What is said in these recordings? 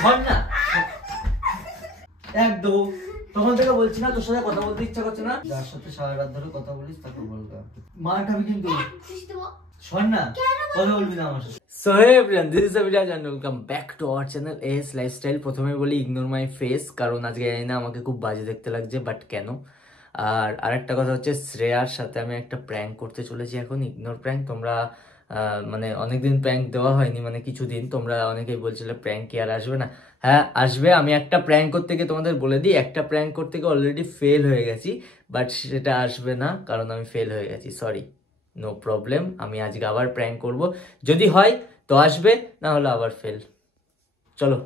শোন না, একদম তখন থেকে বলছি না তোর সাথে কথা বলতে ইচ্ছা করছে না। যার সাথে সারা রাত ধরে কথা বলিস তাকে বলবো, মার খাবি কিন্তু। শোন না, কথা বলবি না আমার সাথে। So hey everyone, this is Aviraj and welcome back to our channel AS Lifestyle. প্রথমে বলি ইগনোর মাই ফেস, কারণ আজকে জানি না আমাকে খুব বাজে দেখতে লাগছে, বাট কেন। আর আরেকটা কথা হচ্ছে, শ্রেয়ার সাথে আমি একটা প্র্যাঙ্ক করতে চলেছি এখন, ইগনোর প্র্যাঙ্ক। তোমরা মানে অনেকদিন প্র্যাঙ্ক দেওয়া হয়নি, মানে কিছুদিন। তোমরা অনেকেই বলছিলে প্র্যাঙ্ক কি আর আসবে না। হ্যাঁ আসবে। আমি একটা প্র্যাঙ্ক করতে গিয়ে তোমাদের বলে দিই, একটা প্র্যাঙ্ক করতে গিয়ে অলরেডি ফেল হয়ে গেছি, বাট সেটা আসবে না কারণ আমি ফেল হয়ে গেছি। Sorry, no problem. আমি আজকে আবার প্র্যাঙ্ক করব, যদি হয় তো আসবে, না হলে আবার ফেল। চলো।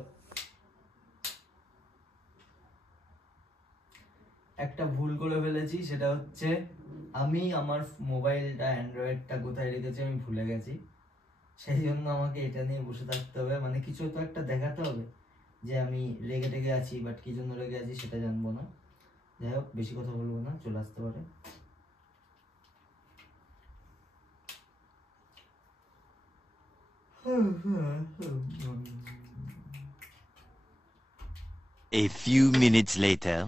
একটা ভুল করে ফেলেছি, সেটা হচ্ছে আমি আমার মোবাইলটা অ্যান্ড্রয়েডটা কোথায় রেখেছি আমি ভুলে গেছি। সেই জন্য আমাকে এটা নিয়ে বসে থাকতে হবে, মানে কিছু তো একটা দেখাতে হবে যে আমি রেগে টেগে আছি, বাট কি জন্য রেগে আছি সেটা জানবো না। যাই হোক, বেশি কথা বলবো না, চলে আসতে পারে। A few minutes later.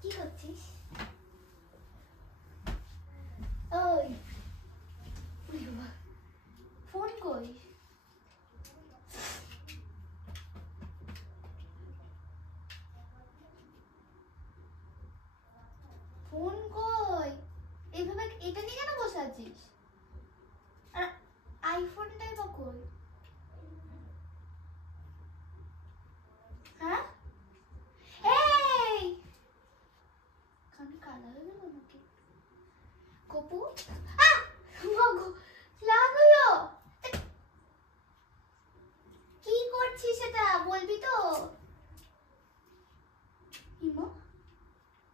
কি করছিস? ওই ফোন কই? ফোন কই? এইভাবে এটা নিয়ে কেন বসে আছিস? আর আইফোনটাই বা কই? হ্যাঁ, এই কান কালা হয়ে গেল নাকি? কপু, লাগলো। কি করছিস এটা বলবি তো? হিমা,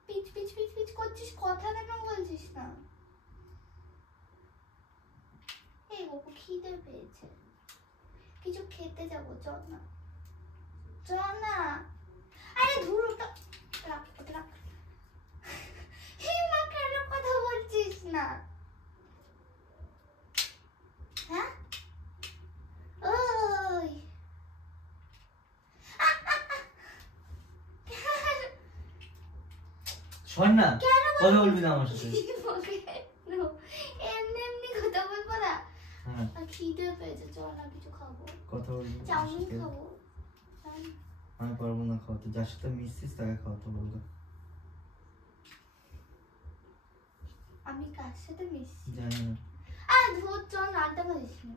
পিচ পিচ পিচ পিচ করছিস, কথা কেন বলছিস না? এই গপু, খিদে পেয়েছে, কিছু খেতে যাবো, চল না চল না। আরে ধুর, ওটা রাখ, ওটা রাখ। হিমা, কেন কথা বলছিস না? হ্যাঁ, ওই শোন না, কথা বলবি না আমার সাথে। এমনি এমনি কথা বলবো না। হ্যাঁ, খিদে পেয়েছে, চল না কিছু খাবো। কথা বলবি না। চাউমিন খাবো। আমি পারবো না খাওয়াতে, যার সাথে মিশছিস তাকে খাওয়াতে বলবো। আমি কার সাথে মিশছি জানি না। ধর, চল না, আড্ডা মারিস না।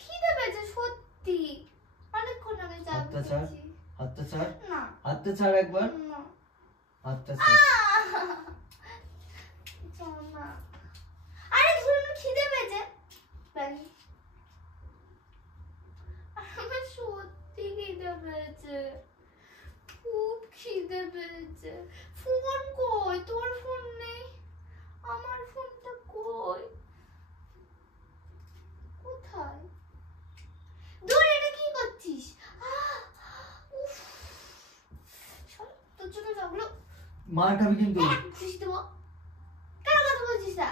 খিদে পেয়েছে সত্যি, অনেকক্ষণ আগে হাতটা ছাড়, হাতটা ছাড়, না, হাতটা ছাড় একবার, না, হাতটা ছাড়। চল না। আরে ধর, খিদে পেয়েছে। আমার সত্যি খিদে পেয়েছে, খুব খিদে পেয়েছে। ফোন কই? তোর ফোন নেই, আমার ফোনটা কই? কোথায়? দূর, এটা কি করছিস? উফ, তোর জন্য যাবলো। মার খাবি কিন্তু। খুশি দেবো। কেন কথা বলছিস না?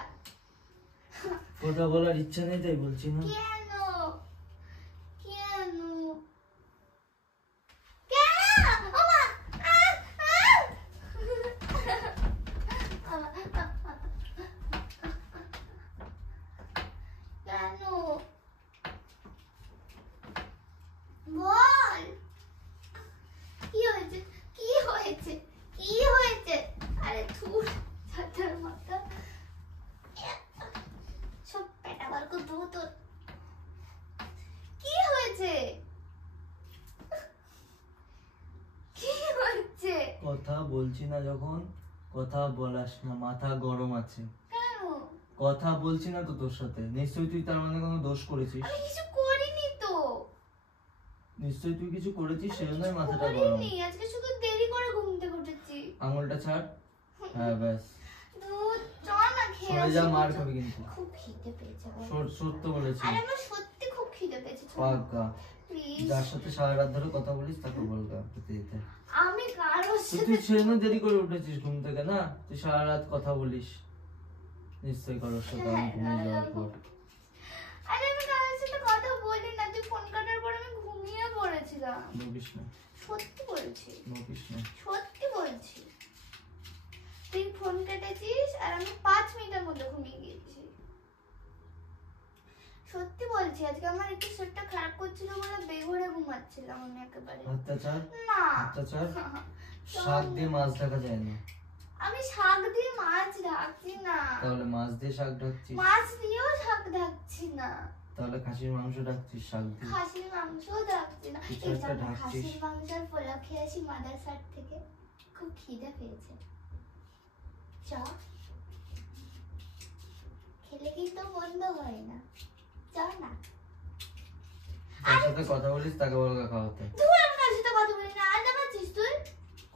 কথা বলার ইচ্ছা নেই তাই বলছি না। কেন কেন বল, কি হয়েছে? কি হয়েছে? কি হয়েছে? আরে ধুর, ছাতার মাথা, সব পেটা বার করে দেবো তোর। কি হয়েছে? কি হয়েছে? কথা বলছি না যখন, কথা বলাস না, মাথা গরম আছে। কেন? কথা বলছি না তো তোর সাথে, নিশ্চয়ই তুই তার মানে কোনো দোষ করেছিস। আমি কিছু করিনি তো। নিশ্চয়ই তুই কিছু করেছিস, সেজন্যই মাথাটা গরম। করিনি, আজকে শুধু দেরি করে ঘুম থেকে উঠেছি। আঙুলটা ছাড়। হ্যাঁ ব্যাস, দুধ, চল না খেয়ে সরে আসি। যা, মার খাবি কিন্তু। খুব খিদে পেয়েছে। সত্য বলেছি। আরে আমার সত্যি খুব খিদে পেয়েছে। পাগা, প্লিজ। যার সাথে সারা রাত ধরে কথা বলিস তাকে বলগা খেতে যেতে। আমি কারোর সাথে তুই সেদিন দেরি করে উঠেছিস ঘুম থেকে না? তুই সারা রাত কথা বলিস নিশ্চয়ই কারোর সাথে আমি ঘুমিয়ে যাওয়ার পর। আরে আমি কারোর সাথে কথা বলি না, তুই ফোন কাটার পর আমি ঘুমিয়ে পড়েছিলাম। বকিস না, সত্যি বলছি, বকিস না। সত্যি বলছি। তুই ফোন কেটেছিস আর আমি 5 মিনিটের মধ্যে ঘুমিয়ে গিয়েছি। সত্যি বলছি, আজকে আমার একটু শরীরটা খারাপ করছিল বলে বেঘরে ঘুমাচ্ছিলাম আমি একেবারে। অত্যাচার, না অত্যাচার। শাক দিয়ে মাছ ঢাকা যায় না। আমি শাক দিয়ে মাছ ঢাকছি না। তাহলে মাছ দিয়ে শাক ঢাকছিস? মাছ দিয়েও শাক ঢাকছি না। তাহলে খাসির মাংস ঢাকছিস শাক দিয়ে? খাসির মাংসও ঢাকছি না। কিছু এই একটা জন্য ঢাকছিস। খাসির মাংস আর পোলাও খেয়ে আসি মাদ্রাসার থেকে। খুব খিদে পেয়েছে। চ খেলে কিন্তু বন্ধ হয় না। চ না। যার সাথে কথা বলিস তাকে বলগা খাওয়াতে। তুই আমার সাথে কথা বলি না, আড্ডা মারছিস তুই?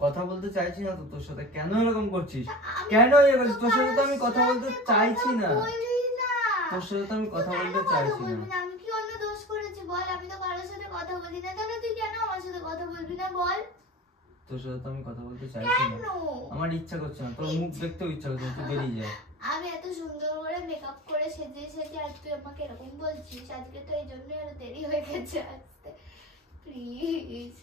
কথা বলতে চাইছি না তো তোর সাথে, কেন এরকম করছিস? আমি কেন ইয়ে করছিস? তোর সাথে তো আমি কথা বলতে চাইছি না। বলি না। তোর সাথে তো আমি কথা তুই বলতে কেন কথা চাইছি বলবি না। না? আমি কি অন্য দোষ করেছি বল? আমি তো কারোর সাথে কথা বলি না, তাহলে তুই কেন আমার সাথে কথা বলবি না বল? তোর সাথে তো আমি কথা বলতে চাইছি না। কেন? আমার ইচ্ছা করছে না, তোর মুখ দেখতেও ইচ্ছা করছে না, তুই বেরিয়ে যা। আমি এত সুন্দর করে মেকআপ করে সেজে সেজে আর তুই আমাকে এরকম বলছিস? আজকে তো এই জন্যই আরো দেরি হয়ে গেছে আসতে। প্লিজ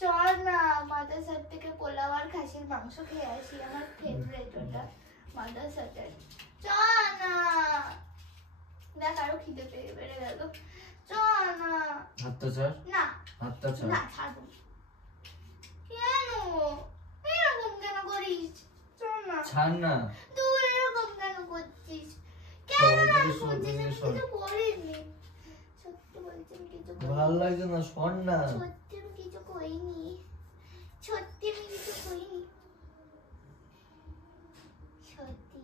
চল না, মাদ্রাসার থেকে পোলাও আর খাসির মাংস খেয়ে আসি, আমার ফেভারিট ওটা মাদ্রাসাতে। চল না, দেখ আরো খিদে পেয়ে বেড়ে গেল। চল না। হাতটা ছাড়, না হাতটা ছাড়। না ছাড়বো। কেন এরকম কেন করিস? চল না। ছাড় না। তুই এরকম কেন করছিস? সর, কেন ওদিকে সর, করছিস? ওদিকে আমি সর। কিছু করিনি। সত্যি বলছি আমি কিছু করিনি। ভালো লাগছে না, শোন না। সত্যি আমি কিছু করিনি। সত্যি আমি কিছু করিনি। সত্যি।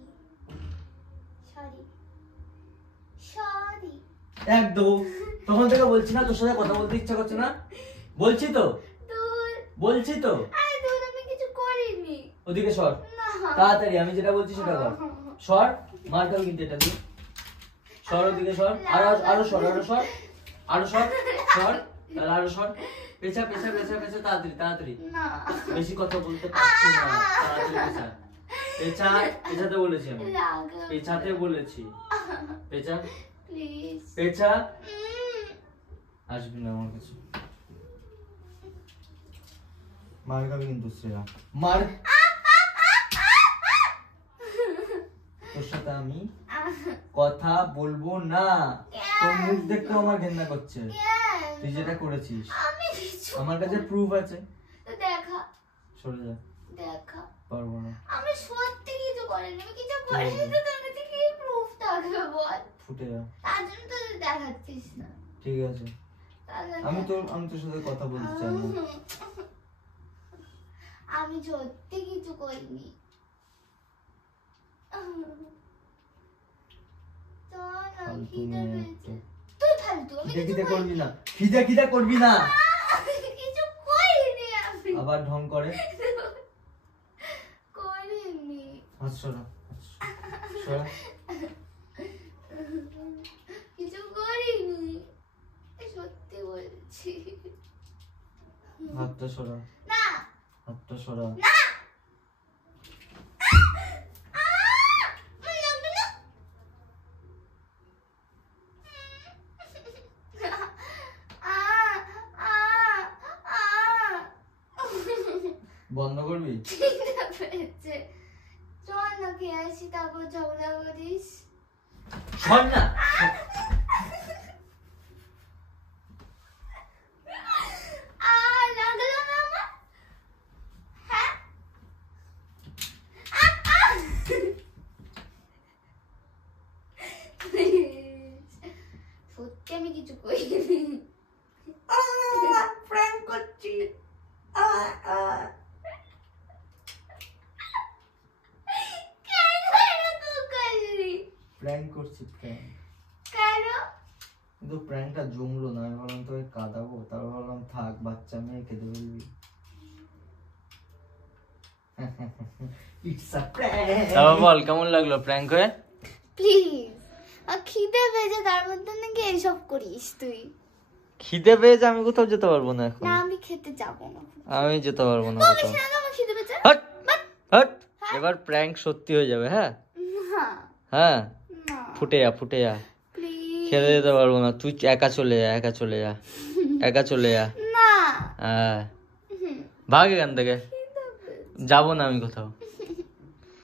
সরি। সরি। একদম। তখন থেকে বলছি না তোর সাথে কথা বলতে ইচ্ছা করছে না? বলছি তো, তুই বলছি তো। আরে তুই আমি কিছু করিনি। ওদিকে সর না। তাড়াতাড়ি, আমি যেটা বলছি সেটা কর। সর, মার খাবি কিন্তু এটা দিয়ে। সর ওদিকে সর, আরো আরো সর, আরো সর, আরো সর, সর, তাহলে আরো সর। পেছা পেছা পেছা পেছা, তাড়াতাড়ি তাড়াতাড়ি। না। বেশি কথা বলতে পারছি না, তাড়াতাড়ি পেছা। পেছা, পেছাতে বলেছি আমি, রাগ। পেছাতে বলেছি। পেছা, প্লিজ। পেছা। আসবি না আমার কাছে, মার খাবি কিন্তু শ্রেয়া, মার। তোর সাথে আমি কথা বলবো না। তোর মুখ দেখতে আমার ঘেন্না করছে। তুই যেটা করেছিস আমি কিছু আমার কাছে প্রুফ আছে। তো দেখা। সরে যা, দেখা। পারবো না। আমি সত্যি কিছু করিনি, আমি কিছু করিনি তো তোর কাছে কি প্রুফ থাকবে বল? ফুটে যা। তার জন্য তো তুই দেখাচ্ছিস না। ঠিক আছে, তার জন্য আমি তোর সাথে কথা বলতে চাই না। আমি সত্যি কিছু করিনি। চল না, ফালতু খিদে মেয়ে পেয়েছে। একটা। তুই ফালতু, আমি খিদে কিছু খিদে করবি করিনি। না, খিদে খিদে করবি না। কিছু করিনি আমি। আবার ঢং করে। করিনি। হাত সরা, হাত সরা। কিছু করিনি, সত্যি বলছি। হাতটা সরা, না হাতটা সরা। না। আমার লাগবে না। বন্ধ করবি? খিদে পেয়েছে। চল না খেয়ে আসি, তারপর ঝগড়া করিস। সর না। লাগলো না আমার? হ্যাঁ? সত্যি আমি কিছু করিনি। প্র্যাঙ্ক করছি। কেন এরকম করলি? প্র্যাঙ্ক করছি, প্র্যাঙ্ক। কেন? কিন্তু প্র্যাঙ্কটা জমলো না, আমি ভাবলাম তোকে কাঁদাবো, তারপর ভাবলাম থাক, বাচ্চা মেয়ে কেঁদে ফেলবি। It's a prank. তারপর বল কেমন লাগলো প্র্যাঙ্ক হয়ে? প্লিজ, আর খিদে পেয়েছে তার মধ্যে নাকি এইসব করিস তুই? খিদে পেয়েছে, আমি কোথাও যেতে পারবো না এখন। না আমি খেতে যাব না। আমি যেতে পারবো না তুমি কোথাও। খেয়ে নাও, আমার খিদে পেয়েছে। হট হট, এবার প্র্যাঙ্ক সত্যি হয়ে যাবে। হ্যাঁ হ্যাঁ হ্যাঁ, না ফুটে যা ফুটে যা। প্লিজ খেতে যেতে পারবো না, তুই একা চলে যা, একা চলে যা, একা চলে যা। না হ্যাঁ ভাগ এখান থেকে, যাবো না আমি কোথাও।